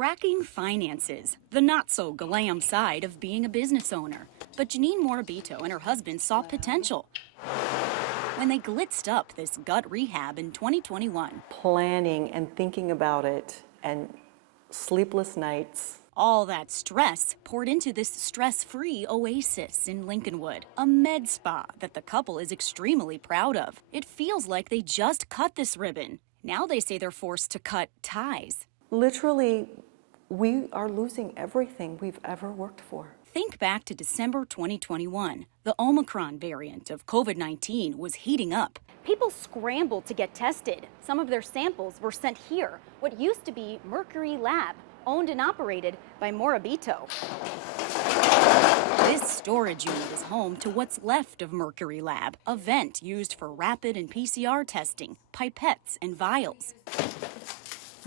Tracking finances, the not-so-glam side of being a business owner. But Janine Morabito and her husband saw potential when they glitzed up this gut rehab in 2021. Planning and thinking about it and sleepless nights. All that stress poured into this stress-free oasis in Lincolnwood, a med spa that the couple is extremely proud of. It feels like they just cut this ribbon. Now they say they're forced to cut ties. Literally, we are losing everything we've ever worked for. Think back to December 2021. The Omicron variant of COVID-19 was heating up. People scrambled to get tested. Some of their samples were sent here, what used to be Mercury Lab, owned and operated by Morabito. This storage unit is home to what's left of Mercury Lab, a vent used for rapid and PCR testing, pipettes and vials.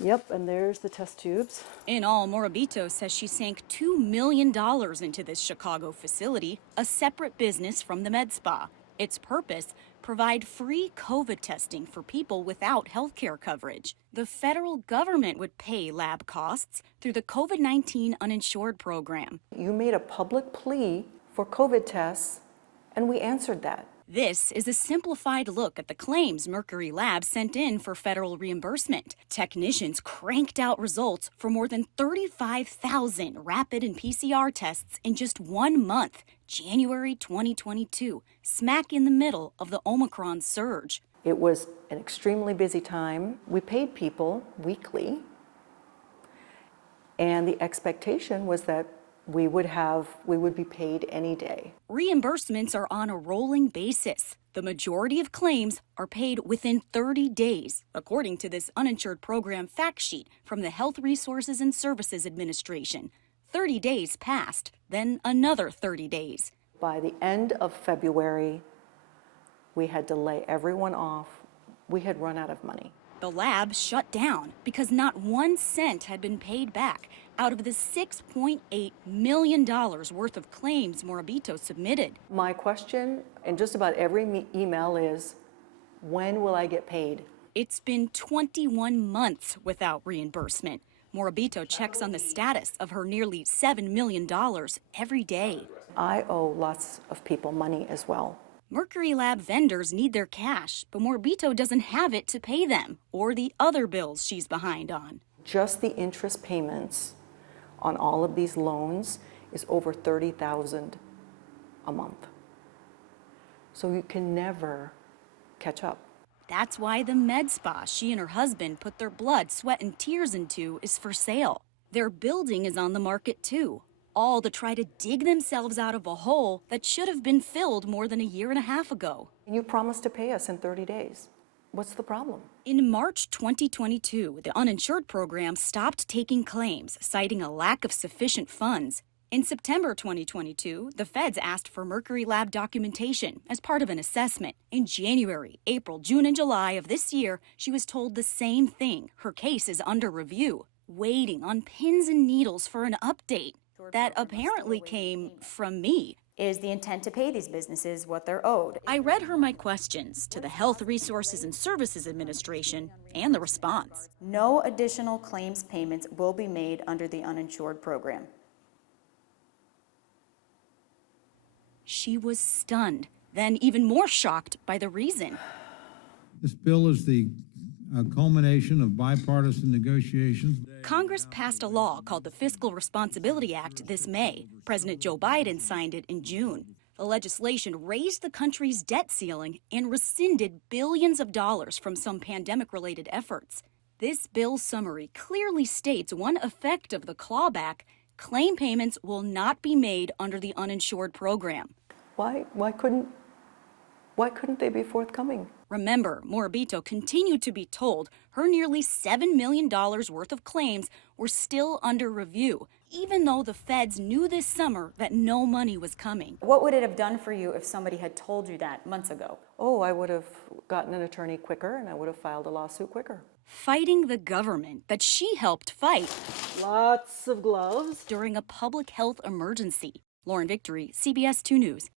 Yep, and there's the test tubes. In all, Morabito says she sank $2 million into this Chicago facility, a separate business from the med spa. Its purpose, provide free COVID testing for people without health care coverage. The federal government would pay lab costs through the COVID-19 uninsured program. You made a public plea for COVID tests, and we answered that. This is a simplified look at the claims Mercury Lab sent in for federal reimbursement. Technicians cranked out results for more than 35,000 rapid and PCR tests in just 1 month, January 2022, smack in the middle of the Omicron surge. It was an extremely busy time. We paid people weekly, and the expectation was that we would be paid any day. Reimbursements are on a rolling basis. The majority of claims are paid within 30 days, according to this uninsured program fact sheet from the Health Resources and Services Administration. 30 days passed, then another 30 days. By the end of February, we had to lay everyone off. We had run out of money. The lab shut down because not 1 cent had been paid back out of the $6.8 million worth of claims Morabito submitted. My question in just about every email is, when will I get paid? It's been 21 months without reimbursement. Morabito checks on the status of her nearly $7 million every day. I owe lots of people money as well. Mercury Lab vendors need their cash, but Morabito doesn't have it to pay them or the other bills she's behind on. Just the interest payments on all of these loans is over $30,000 a month. So you can never catch up. That's why the med spa she and her husband put their blood, sweat, and tears into is for sale. Their building is on the market too, all to try to dig themselves out of a hole that should have been filled more than a year and a half ago. You promised to pay us in 30 days. What's the problem? In March 2022, the uninsured program stopped taking claims, citing a lack of sufficient funds. In September 2022, the feds asked for Mercury Lab documentation as part of an assessment. In January, April, June, and July of this year, she was told the same thing. Her case is under review, waiting on pins and needles for an update. That apparently came from me. Is the intent to pay these businesses what they're owed? I read her my questions to the Health Resources and Services Administration and the response. No additional claims payments will be made under the uninsured program. She was stunned, then even more shocked by the reason. This bill is the culmination of bipartisan negotiations. Congress passed a law called the Fiscal Responsibility Act this May. President Joe Biden signed it in June. The legislation raised the country's debt ceiling and rescinded billions of dollars from some pandemic-related efforts. This bill summary clearly states one effect of the clawback: claim payments will not be made under the uninsured program. Why couldn't they be forthcoming? Remember, Morabito continued to be told her nearly $7 million worth of claims were still under review, even though the feds knew this summer that no money was coming. What would it have done for you if somebody had told you that months ago? Oh, I would have gotten an attorney quicker, and I would have filed a lawsuit quicker. Fighting the government that she helped fight. Lots of gloves. During a public health emergency. Lauren Victory, CBS 2 News.